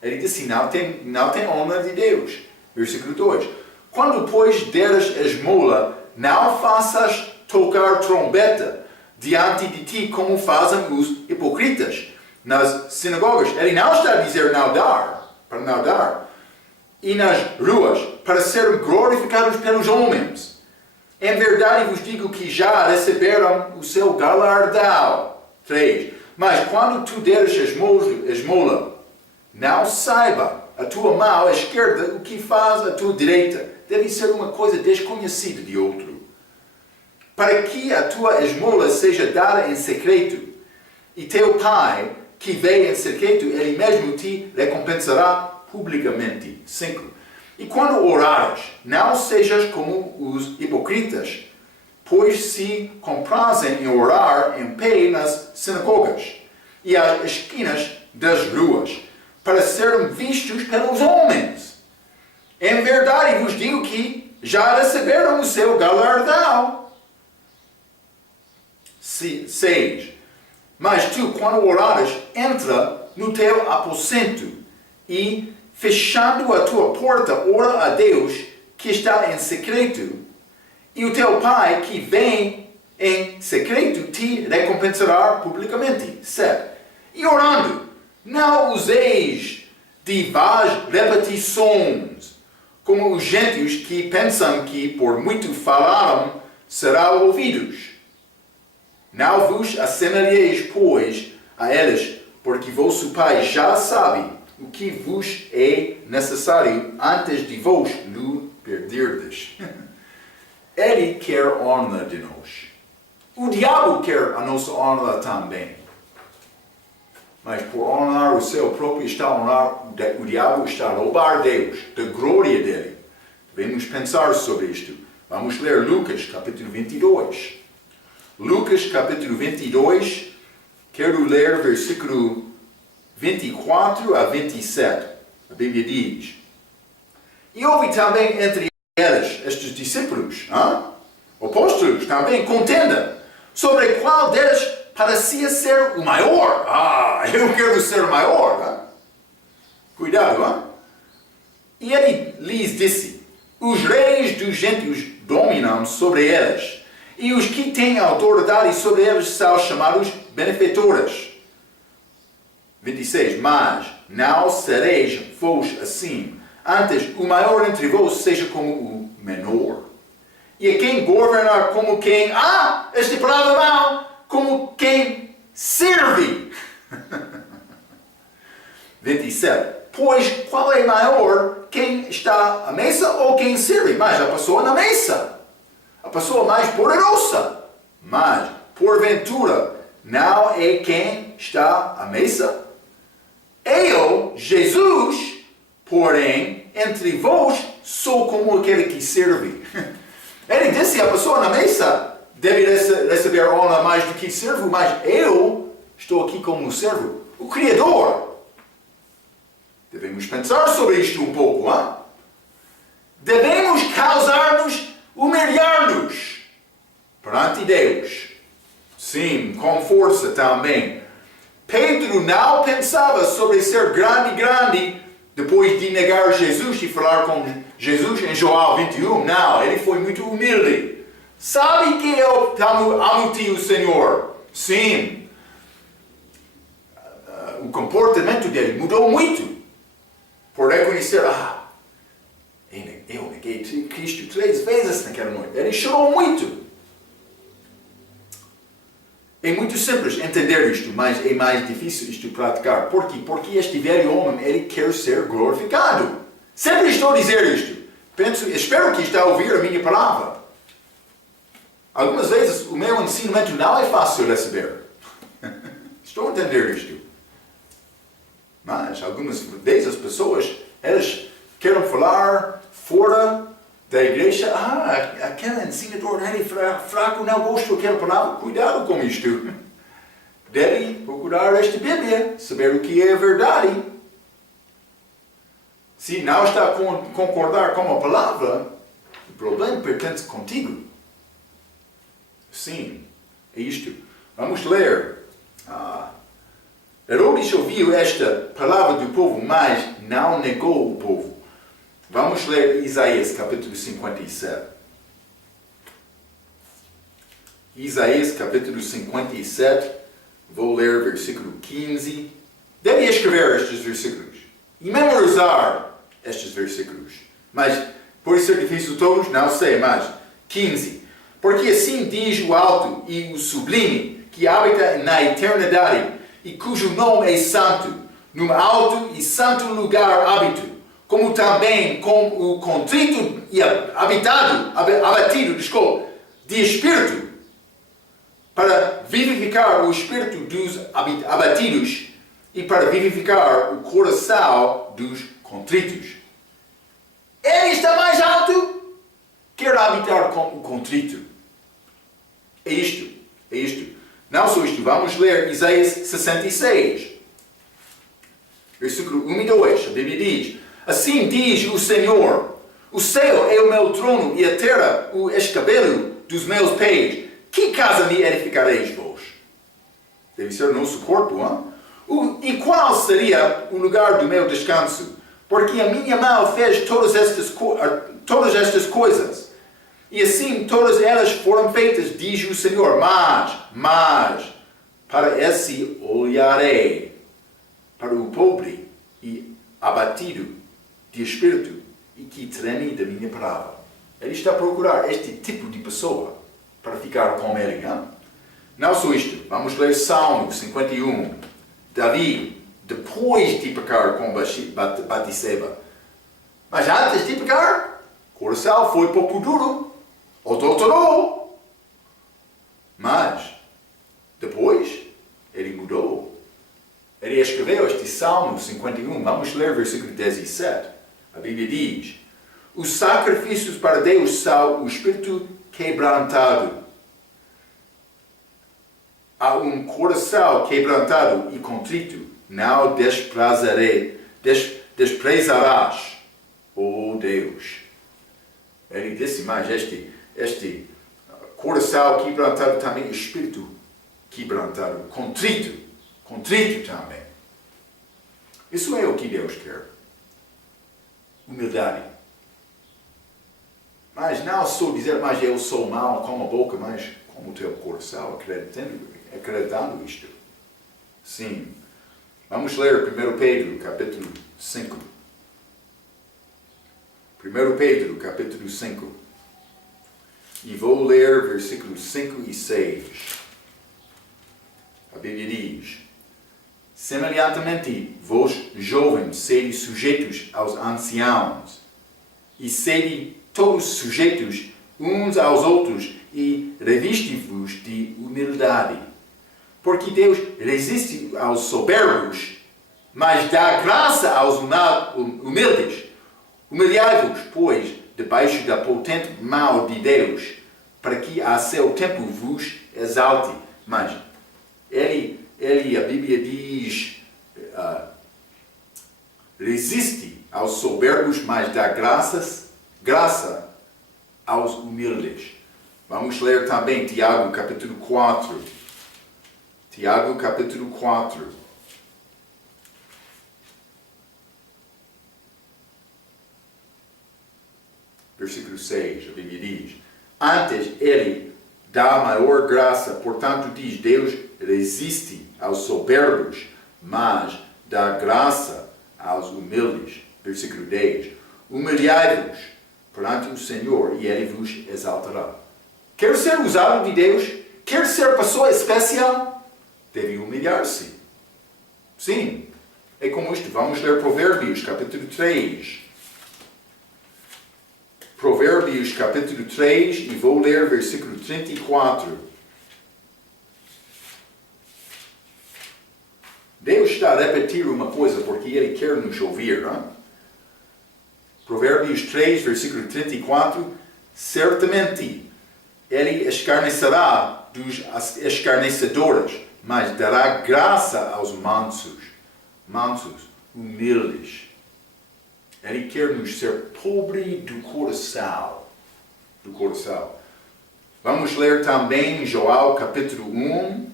Ele disse, não tem honra de Deus. Versículo 2. Quando, pois, deres esmola, não faças tocar trombeta diante de ti como fazem os hipocritas nas sinagogas. Ele não está a dizer não dar, para não dar. E nas ruas, para serem glorificados pelos homens. Em verdade vos digo que já receberam o seu galardão. 3. Mas quando tu deres esmola, não saiba a tua mão esquerda o que faz a tua direita. Deve ser uma coisa desconhecida de outro. Para que a tua esmola seja dada em secreto, e teu Pai, que vê em secreto, Ele mesmo te recompensará publicamente. 5. E quando orares, não sejas como os hipocritas, pois se comprazem em orar em pé nas sinagogas e às esquinas das ruas, para serem vistos pelos homens. Em verdade vos digo que já receberam o seu galardão. 6. Mas tu, quando orares, entra no teu aposento e, fechando a tua porta, ora a Deus que está em secreto, e o teu Pai que vem em secreto te recompensará publicamente. 7. E orando, não useis de vãs repetições, como os gentios que pensam que por muito falaram serão ouvidos. Não vos assemelheis, pois, a eles, porque vosso Pai já sabe o que vos é necessário antes de vos lhe pedirdes. Ele quer honra de nós. O diabo quer a nossa honra também. Mas por honrar o seu próprio está a honrar, o diabo está a roubar Deus, da glória dele. Devemos pensar sobre isto. Vamos ler Lucas capítulo 22. Lucas capítulo 22, quero ler versículo 24 a 27. A Bíblia diz: E houve também entre eles, estes discípulos, apóstolos, também contenda, sobre qual deles parecia ser o maior. Eu quero ser o maior. Cuidado, E ele lhes disse: Os reis dos gentios dominam sobre eles, e os que têm autoridade sobre eles são chamados benefeitores. 26. Mas não sereis vós assim. Antes, o maior entre vós seja como o menor. E a quem governar como quem... esta palavra mal! Como quem serve. 27. Pois qual é maior? Quem está à mesa ou quem serve? Mas a pessoa na mesa. A pessoa mais poderosa. Mas, porventura, não é quem está à mesa? Eu, Jesus, porém, entre vós, sou como aquele que serve. Ele disse, a pessoa na mesa deve receber honra mais do que servo, mas eu estou aqui como servo, o Criador. Devemos pensar sobre isto um pouco, Devemos causar-nos, humilhar-nos perante Deus. Sim, com força também. Pedro não pensava sobre ser grande depois de negar Jesus e falar com Jesus em João 21. Não, ele foi muito humilde. Sabe que eu amo-te o Senhor? Sim. O comportamento dele mudou muito. Por reconhecer, eu neguei Cristo 3 vezes naquela noite. Ele chorou muito. É muito simples entender isto, mas é mais difícil isto praticar. Por quê? Porque este velho homem, ele quer ser glorificado. Sempre estou a dizer isto. Espero que está a ouvir a minha palavra. Algumas vezes o meu ensinamento não é fácil de receber. Estou a entender isto. Mas algumas vezes as pessoas, elas querem falar fora da igreja. Aquele ensinador é fraco, não gosto daquela palavra. Cuidado com isto. Deve procurar esta Bíblia, saber o que é a verdade. Se não está a concordar com a palavra, o problema pertence contigo. Sim, é isto. Vamos ler. Herodes ouviu esta palavra do povo, mas não negou o povo. Vamos ler Isaías capítulo 57. Isaías capítulo 57, vou ler versículo 15. Deve escrever estes versículos e memorizar estes versículos. Mas, por ser difícil todos, não sei, mas 15. Porque assim diz o alto e o sublime, que habita na eternidade, e cujo nome é santo, num alto e santo lugar habito, como também com o contrito e abatido de espírito, para vivificar o espírito dos abatidos e para vivificar o coração dos contritos. Ele está mais alto, quer habitar com o contrito. É isto, é isto. Não só isto, vamos ler Isaías 66, versículo 1 e 2, a Bíblia diz: assim diz o Senhor, o céu é o meu trono e a terra o escabelo dos meus pés. Que casa me edificareis vós? Deve ser o nosso corpo, hein? E qual seria o lugar do meu descanso? Porque a minha mão fez todas estas coisas. E assim todas elas foram feitas, diz o Senhor. Mas, para esse olharei, para o pobre e abatido de espírito, e que treme da minha palavra. Ele está a procurar este tipo de pessoa para ficar com ele. Não só isto, vamos ler Salmo 51. Davi, depois de pecar com Batseba. Mas antes de pecar, o coração foi pouco duro. Adulterou. Mas, depois, ele mudou. Ele escreveu este Salmo 51. Vamos ler versículo 17. A Bíblia diz: os sacrifícios para Deus são o espírito quebrantado. A um coração quebrantado e contrito não desprezarás, ó Deus. Ele disse mais, este coração quebrantado também, espírito quebrantado, contrito também. Isso é o que Deus quer. Humildade. Mas não só dizer, mas eu sou mau com a boca, mas com o teu coração, acreditando isto. Sim. Vamos ler 1 Pedro, capítulo 5. 1 Pedro, capítulo 5. E vou ler versículos 5 e 6. A Bíblia diz: semelhantemente, vós, jovens, sede sujeitos aos anciãos, e sede todos sujeitos uns aos outros, e reviste-vos de humildade. Porque Deus resiste aos soberbos, mas dá graça aos humildes. Humilhai-vos, pois, debaixo da potente mão de Deus, para que a seu tempo vos exalte. Mas a Bíblia diz, resiste aos soberbos, mas dá graça aos humildes. Vamos ler também Tiago capítulo 4. Tiago capítulo 4. Versículo 6, a Bíblia diz: antes ele dá maior graça, portanto diz, Deus resiste aos soberbos, mas dá graça aos humildes. Versículo 10. Humilhai-vos perante o Senhor e Ele vos exaltará. Quer ser usado de Deus? Quer ser pessoa especial? Deve humilhar-se. Sim. É como isto. Vamos ler Provérbios, capítulo 3. Provérbios, capítulo 3, e vou ler versículo 34. Deus está a repetir uma coisa porque Ele quer nos ouvir. Não? Provérbios 3, versículo 34. Certamente Ele escarnecerá dos escarnecedores, mas dará graça aos mansos, humildes. Ele quer nos ser pobre do coração. Vamos ler também Joel capítulo 1.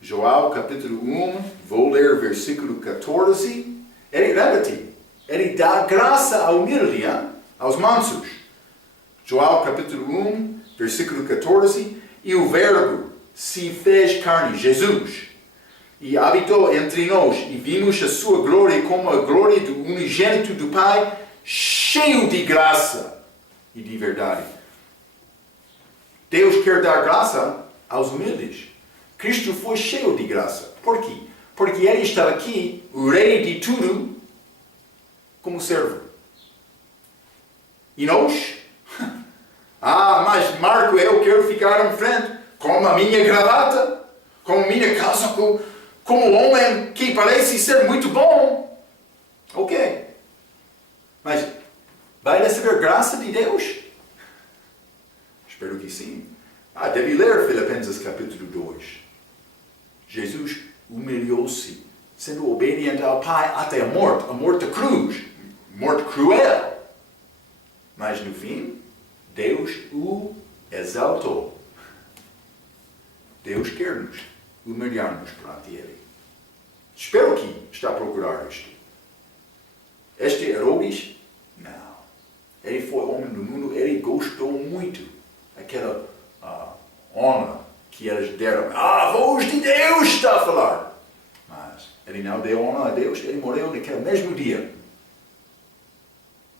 Joel capítulo 1, vou ler versículo 14. Ele repete. Ele dá graça ao humilde, aos mansos. Joel capítulo 1, versículo 14. E o verbo se fez carne, Jesus, e habitou entre nós, e vimos a sua glória como a glória do unigênito do Pai, cheio de graça e de verdade. Deus quer dar graça aos humildes. Cristo foi cheio de graça. Por quê? Porque Ele estava aqui, o Rei de tudo, como servo. E nós? Mas Marco, eu quero ficar em frente com a minha gravata, com a minha calça, como um homem que parece ser muito bom. Ok. Mas vai receber graça de Deus? Espero que sim. Deve ler Filipenses capítulo 2. Jesus humilhou-se, sendo obediente ao Pai até a morte da cruz, morte cruel. Mas no fim, Deus o exaltou. Deus quer-nos humilhar-nos perante Ele. Espero que está a procurar isto. Este Herodes? Não. Ele foi homem do mundo, ele gostou muito daquela honra que eles deram. A voz de Deus está a falar. Mas ele não deu honra a Deus, ele morreu naquele mesmo dia.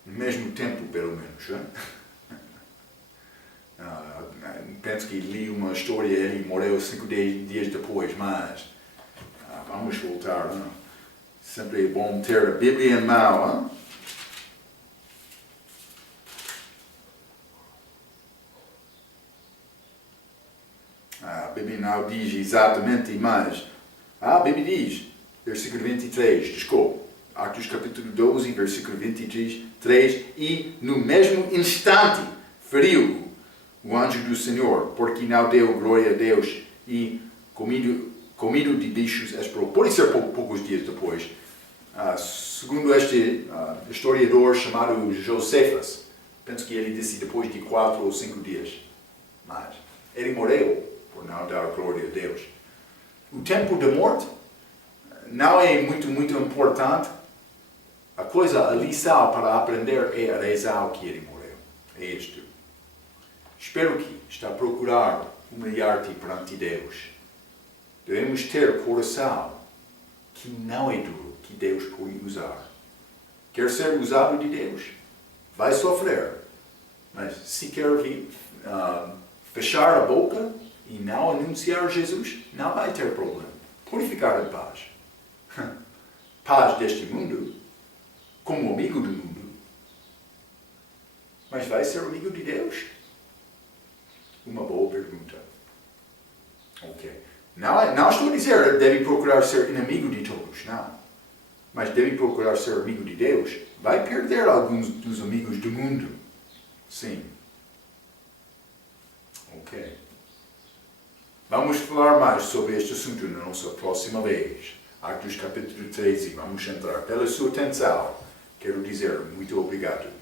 No mesmo tempo, pelo menos. Penso que li uma história, ele morreu 5 dias depois, mas vamos voltar. Não? Sempre é bom ter a Bíblia em mão. Não? A Bíblia não diz exatamente, mas a Bíblia diz, versículo 23, desculpe, Atos capítulo 12, versículo 23, e no mesmo instante feriu o anjo do Senhor, porque não deu glória a Deus, e comido de bichos expirou. Pode ser poucos dias depois. Segundo este historiador chamado Josefas, penso que ele disse depois de 4 ou 5 dias. Mas ele morreu por não dar glória a Deus. O tempo da morte não é muito importante. A lição para aprender é a razão que ele morreu. É isto. Espero que está a procurar humilhar-te perante Deus. Devemos ter coração que não é duro, que Deus pode usar. Quer ser usado de Deus? Vai sofrer. Mas se quer fechar a boca e não anunciar Jesus, não vai ter problema. Pode ficar em paz. Paz deste mundo, como amigo do mundo. Mas vai ser amigo de Deus? Uma boa pergunta. Ok. Não estou a dizer deve procurar ser inimigo de todos, não. Mas deve procurar ser amigo de Deus. Vai perder alguns dos amigos do mundo. Sim. Ok. Vamos falar mais sobre este assunto na nossa próxima vez. Atos capítulo 13. Vamos entrar. Pela sua atenção, quero dizer muito obrigado.